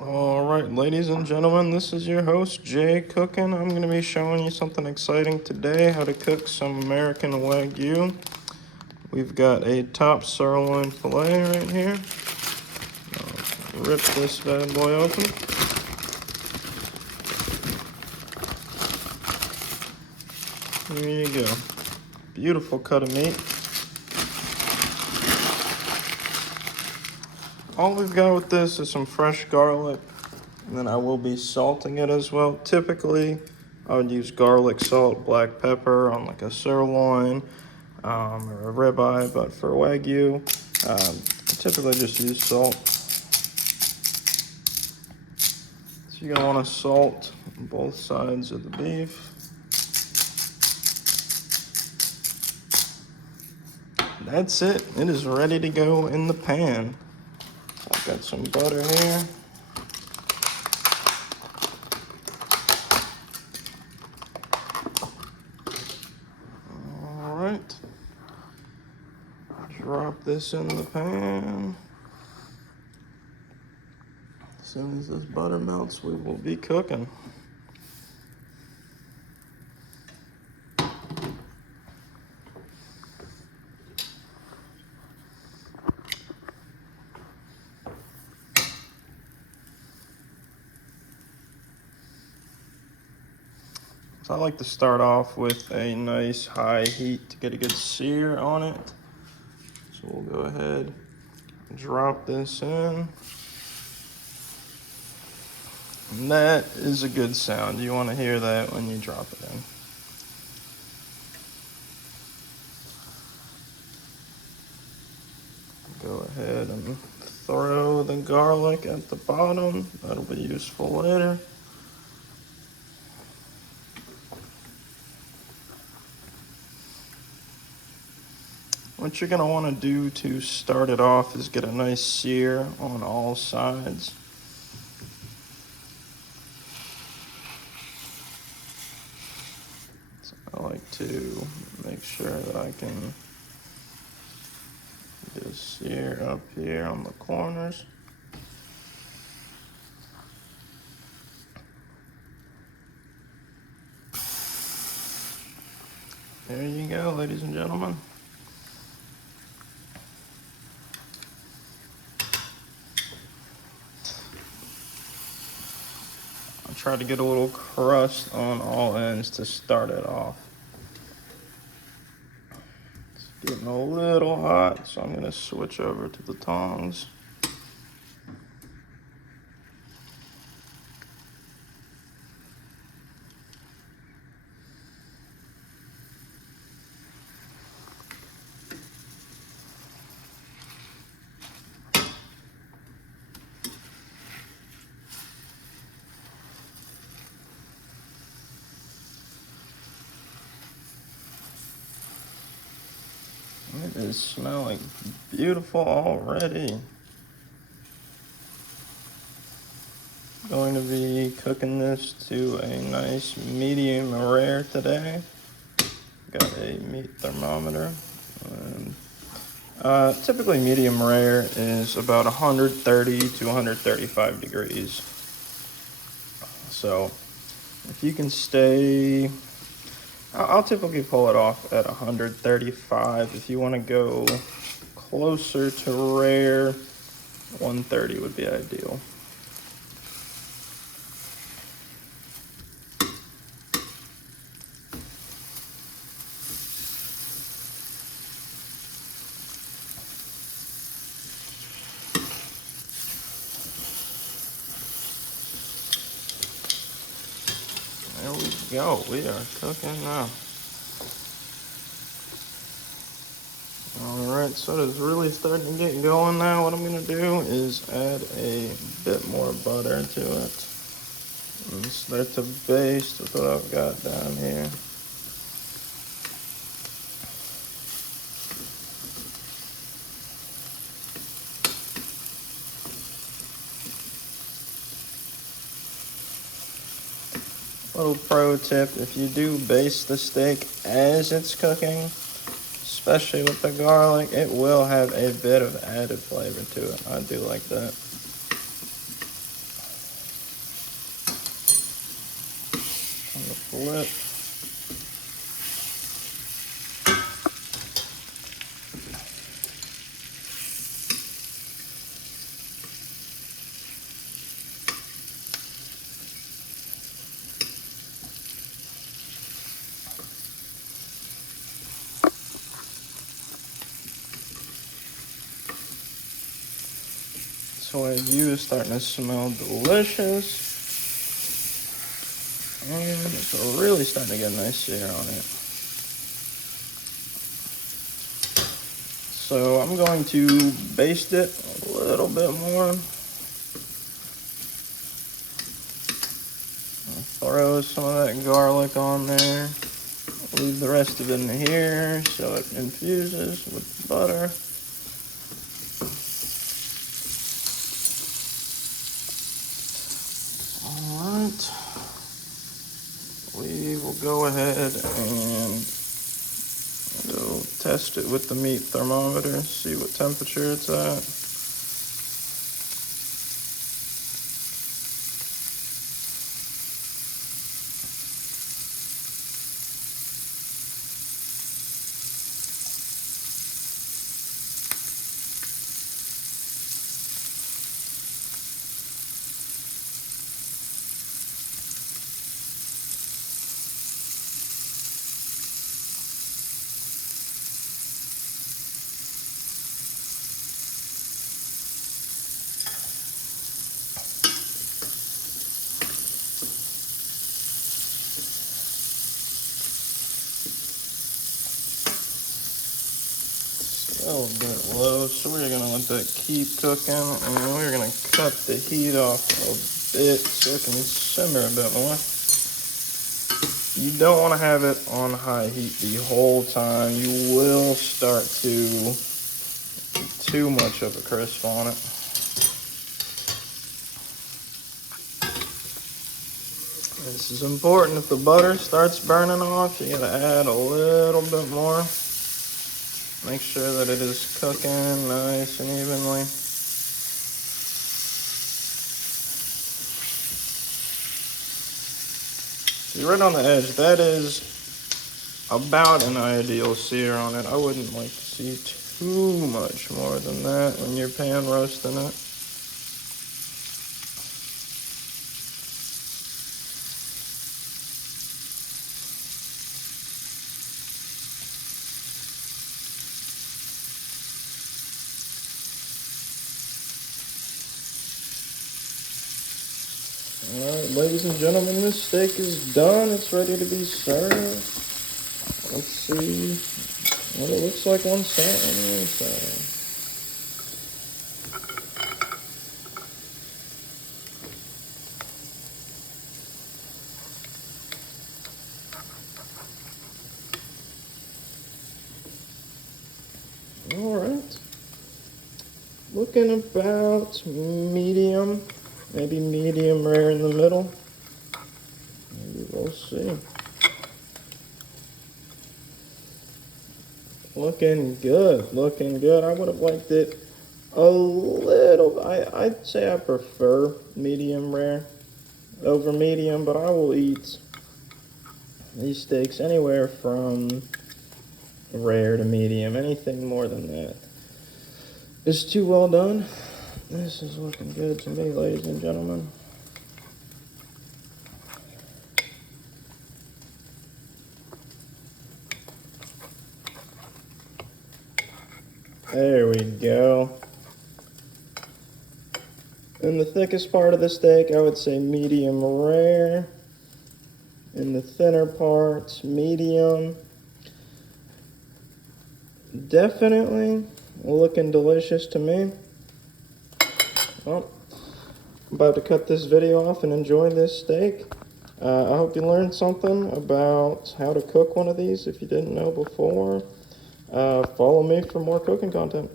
Alright, ladies and gentlemen, this is your host, Jay Cookin. I'm going to be showing you something exciting today, how to cook some American Wagyu. We've got a top sirloin filet right here. I'll rip this bad boy open. Here you go. Beautiful cut of meat. All we've got with this is some fresh garlic, and then I will be salting it as well. Typically, I would use garlic, salt, black pepper on like a sirloin or a ribeye, but for Wagyu, I typically just use salt. So you're gonna wanna salt both sides of the beef. That's it. It is ready to go in the pan. I've got some butter here. All right. Drop this in the pan. As soon as this butter melts, we will be cooking. So I like to start off with a nice high heat to get a good sear on it. So we'll go ahead and drop this in. And that is a good sound. You want to hear that when you drop it in. Go ahead and throw the garlic at the bottom. That'll be useful later. What you're going to want to do to start it off is get a nice sear on all sides. So I like to make sure that I can get a sear up here on the corners. There you go, ladies and gentlemen. I'll try to get a little crust on all ends to start it off. It's getting a little hot, so I'm going to switch over to the tongs. It is smelling beautiful already. Going to be cooking this to a nice medium rare today. Got a meat thermometer. And, typically medium rare is about 130 to 135 degrees. So if you can stay, I'll typically pull it off at 135. If you want to go closer to rare, 130 would be ideal. There we go, we are cooking now. Alright, so it's really starting to get going now. What I'm going to do is add a bit more butter to it. And start to baste with what I've got down here. Little pro tip, if you do baste the steak as it's cooking, especially with the garlic, it will have a bit of added flavor to it. I do like that. lip. This Wagyu is starting to smell delicious. And it's really starting to get a nice sear on it. So I'm going to baste it a little bit more. Throw some of that garlic on there. Leave the rest of it in here so it infuses with butter. Alright. We will go ahead and go test it with the meat thermometer, see what temperature it's at. A little bit low, so we're gonna let that keep cooking, and then we're gonna cut the heat off a bit so it can simmer a bit more. You don't want to have it on high heat the whole time. You will start to get too much of a crisp on it. This is important. If the butter starts burning off, you gotta add a little bit more. Make sure that it is cooking nice and evenly. You're right on the edge. That is about an ideal sear on it. I wouldn't like to see too much more than that when you're pan roasting it. Alright, ladies and gentlemen, this steak is done. It's ready to be served. Let's see what it looks like on the inside. Alright. Looking about medium. Maybe medium rare in the middle. Maybe we'll see. Looking good, looking good. I would have liked it a little. I'd say I prefer medium rare over medium, but I will eat these steaks anywhere from rare to medium. Anything more than that is too well done. This is looking good to me, ladies and gentlemen. There we go. In the thickest part of the steak, I would say medium rare. In the thinner parts, medium. Definitely looking delicious to me. Well, I'm about to cut this video off and enjoy this steak. I hope you learned something about how to cook one of these if you didn't know before. Follow me for more cooking content.